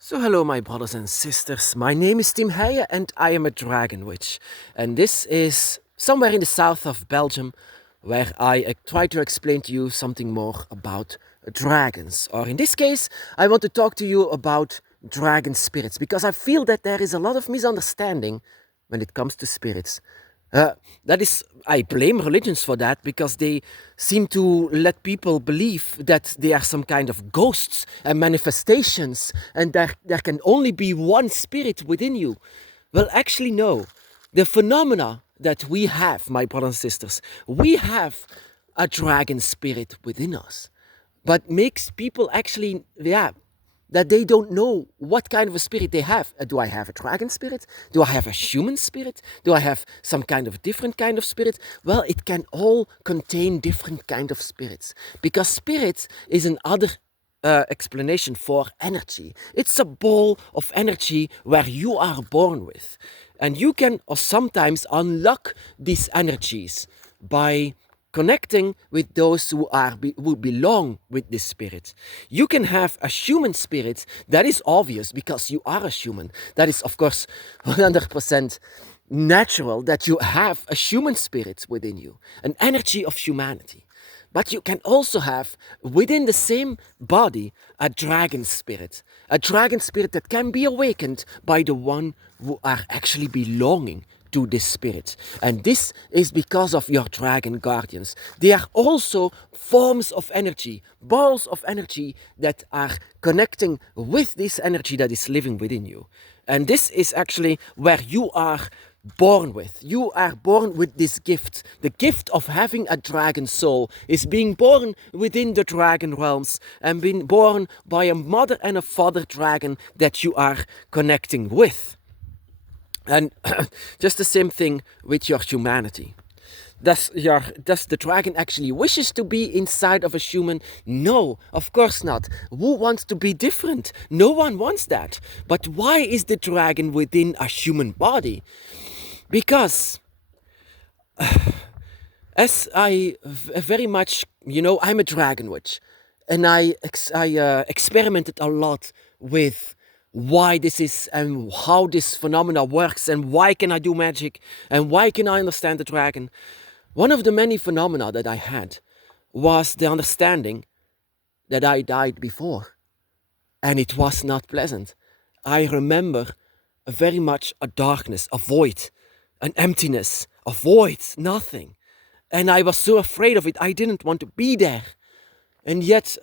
So hello my brothers and sisters, my name is Tim Heijen and I am a Dragon Witch. And this is somewhere in the south of Belgium where I try to explain to you something more about dragons. Or in this case, I want to talk to you about dragon spirits because I feel that there is a lot of misunderstanding when it comes to spirits. Uh, that is, I blame religions for that because they seem to let people believe that they are some kind of ghosts and manifestations and there can only be one spirit within you. Well, actually, no. The phenomena that we have, my brothers and sisters, we have a dragon spirit within us. But makes people actually, that they don't know what kind of a spirit they have. Do I have a dragon spirit? Do I have a human spirit? Do I have some kind of different kind of spirit? Well, it can all contain different kind of spirits because spirit is another explanation for energy. It's a ball of energy where you are born with, and you can or sometimes unlock these energies by connecting with those who belong with this spirit. You can have a human spirit that is obvious because you are a human. That is, of course, 100% natural that you have a human spirit within you, an energy of humanity. But you can also have within the same body a dragon spirit that can be awakened by the one who are actually belonging to this spirit. And this is because of your dragon guardians. They are also forms of energy, balls of energy that are connecting with this energy that is living within you. And this is actually where you are born with. You are born with this gift. The gift of having a dragon soul is being born within the dragon realms and being born by a mother and a father dragon that you are connecting with. And just the same thing with your humanity. Does the dragon actually wishes to be inside of a human? No, of course not. Who wants to be different? No one wants that. But why is the dragon within a human body? Because as very much, I'm a dragon witch, and I experimented a lot with why this is and how this phenomena works and why can I do magic and why can I understand the dragon. One of the many phenomena that I had was the understanding that I died before, and it was not pleasant. I remember very much a darkness, a void, an emptiness, a void, nothing. And I was so afraid of it, I didn't want to be there. And yet,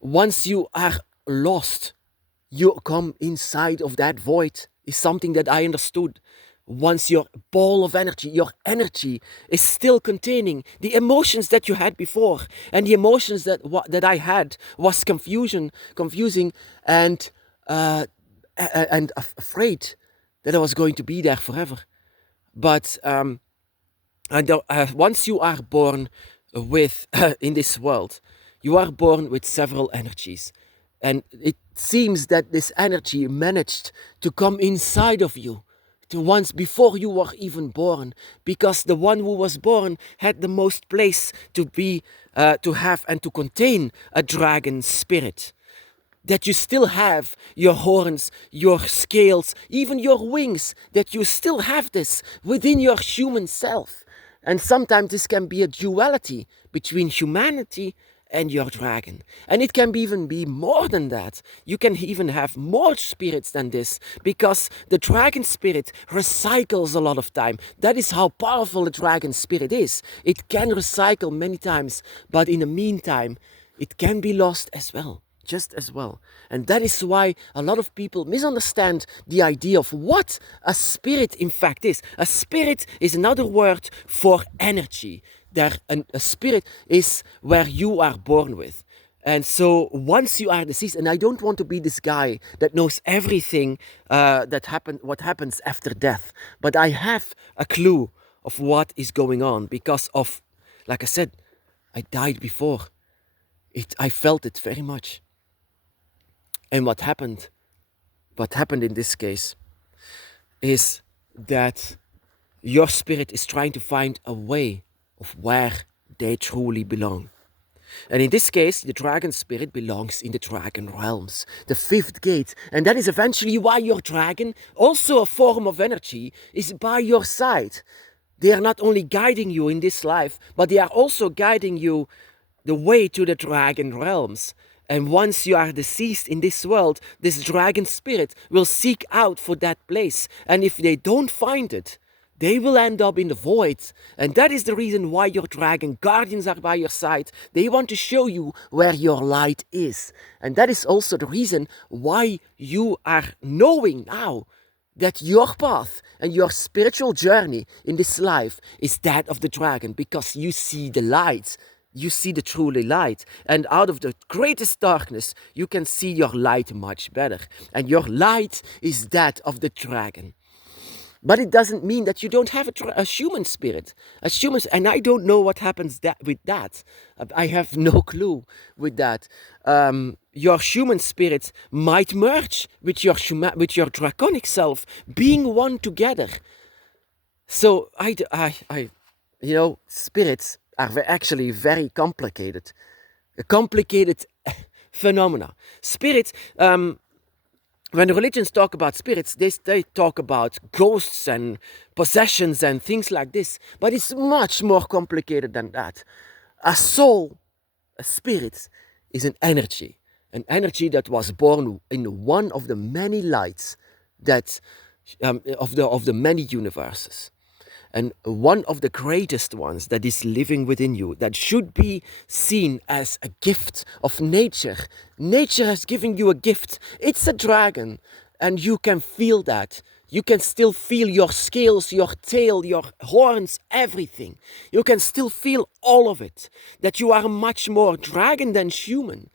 once you are lost, you come inside of that void, is something that I understood. Once your ball of energy, your energy is still containing the emotions that you had before, and the emotions that I had was confusing, and afraid that I was going to be there forever. But once you are born with in this world, you are born with several energies, and it seems that this energy managed to come inside of you to once before you were even born, because the one who was born had the most place to be, to have and to contain a dragon spirit. That you still have your horns, your scales, even your wings, that you still have this within your human self. And sometimes this can be a duality between humanity and your dragon. And it can even be more than that. You can even have more spirits than this, because the dragon spirit recycles a lot of time. That is how powerful the dragon spirit is. It can recycle many times, but in the meantime, it can be lost as well. Just as well. And that is why a lot of people misunderstand the idea of what a spirit in fact is. A spirit is another word for energy. A spirit is where you are born with. And so once you are deceased, and I don't want to be this guy that knows everything what happens after death, but I have a clue of what is going on because of, like I said, I died before. I felt it very much. And what happened in this case is that your spirit is trying to find a way of where they truly belong. And in this case, the dragon spirit belongs in the dragon realms, the fifth gate. And that is eventually why your dragon, also a form of energy, is by your side. They are not only guiding you in this life, but they are also guiding you the way to the dragon realms. And once you are deceased in this world, this dragon spirit will seek out for that place. And if they don't find it, they will end up in the void. And that is the reason why your dragon guardians are by your side. They want to show you where your light is. And that is also the reason why you are knowing now that your path and your spiritual journey in this life is that of the dragon, because you see the light. You see the truly light. And out of the greatest darkness, you can see your light much better. And your light is that of the dragon. But it doesn't mean that you don't have a human spirit. And I don't know what happens with that. I have no clue with that. Your human spirit might merge with your draconic self, being one together. So spirits are actually very complicated, a complicated phenomena. Spirits. When religions talk about spirits, they talk about ghosts and possessions and things like this. But it's much more complicated than that. A soul, a spirit, is an energy that was born in one of the many lights that of the many universes. And one of the greatest ones that is living within you, that should be seen as a gift of nature. Nature has given you a gift. It's a dragon, and you can feel that. You can still feel your scales, your tail, your horns, everything. You can still feel all of it. That you are much more dragon than human.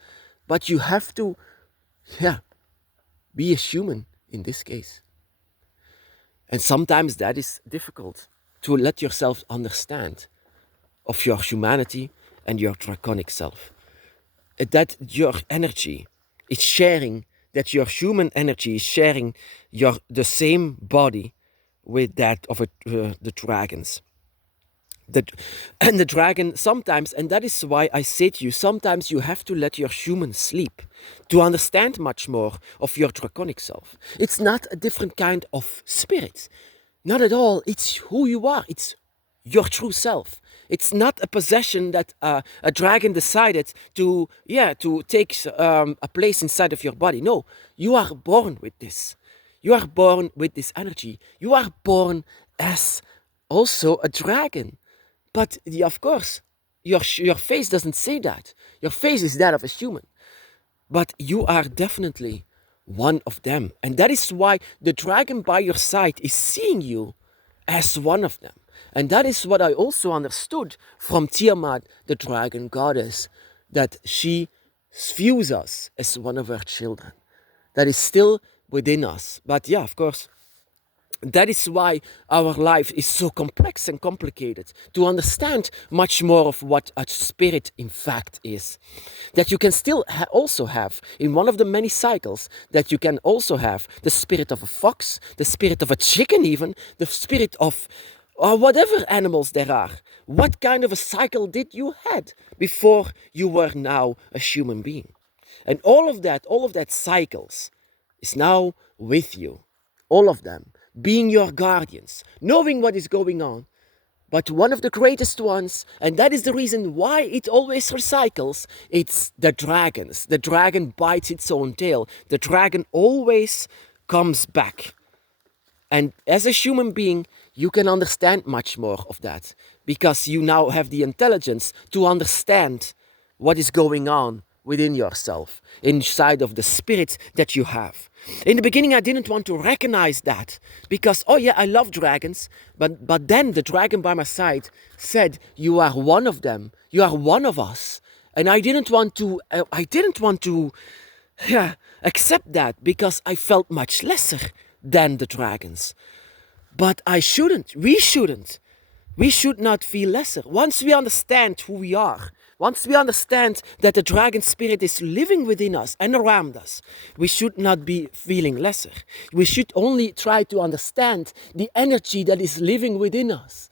But you have to, be a human in this case. And sometimes that is difficult, to let yourself understand of your humanity and your draconic self. That your energy is sharing, that your human energy is sharing the same body with that of the dragons. And the dragon sometimes, and that is why I say to you, sometimes you have to let your human sleep to understand much more of your draconic self. It's not a different kind of spirit. Not at all. It's who you are. It's your true self. It's not a possession that a dragon decided to take a place inside of your body. No, you are born with this. You are born with this energy. You are born as also a dragon. But of course, your face doesn't say that. Your face is that of a human. But you are definitely one of them. And that is why the dragon by your side is seeing you as one of them. And that is what I also understood from Tiamat, the dragon goddess, that she views us as one of her children. That is still within us. But of course, that is why our life is so complex and complicated, to understand much more of what a spirit in fact is. That you can still also have, in one of the many cycles, that you can also have the spirit of a fox, the spirit of a chicken even, the spirit of whatever animals there are. What kind of a cycle did you had before you were now a human being? And all of that cycles is now with you. All of them. Being your guardians, knowing what is going on. But one of the greatest ones, and that is the reason why it always recycles, it's the dragons. The dragon bites its own tail. The dragon always comes back. And as a human being, you can understand much more of that, because you now have the intelligence to understand what is going on within yourself, inside of the spirit that you have. In the beginning, I didn't want to recognize that, because, I love dragons, but then the dragon by my side said, you are one of them, you are one of us. And I didn't want to accept that, because I felt much lesser than the dragons. But we shouldn't. We should not feel lesser. Once we understand who we are, once we understand that the dragon spirit is living within us and around us, we should not be feeling lesser. We should only try to understand the energy that is living within us.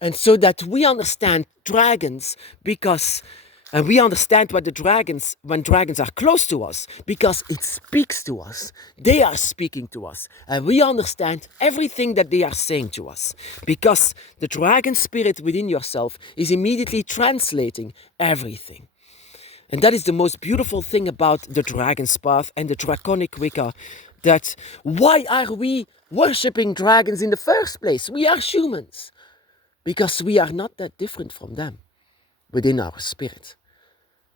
And so that we understand dragons, because And we understand when dragons are close to us, because it speaks to us. They are speaking to us. And we understand everything that they are saying to us, because the dragon spirit within yourself is immediately translating everything. And that is the most beautiful thing about the Dragon's Path and the Draconic Wicca. That why are we worshipping dragons in the first place? We are humans. Because we are not that different from them within our spirit.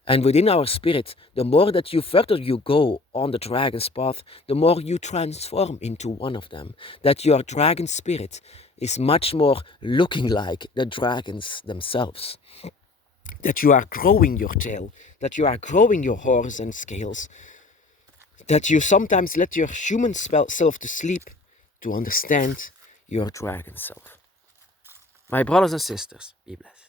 And within our spirit, the more that you further you go on the dragon's path, the more you transform into one of them. That your dragon spirit is much more looking like the dragons themselves. That you are growing your tail, that you are growing your horns and scales, that you sometimes let your human self to sleep to understand your dragon self. My brothers and sisters, be blessed.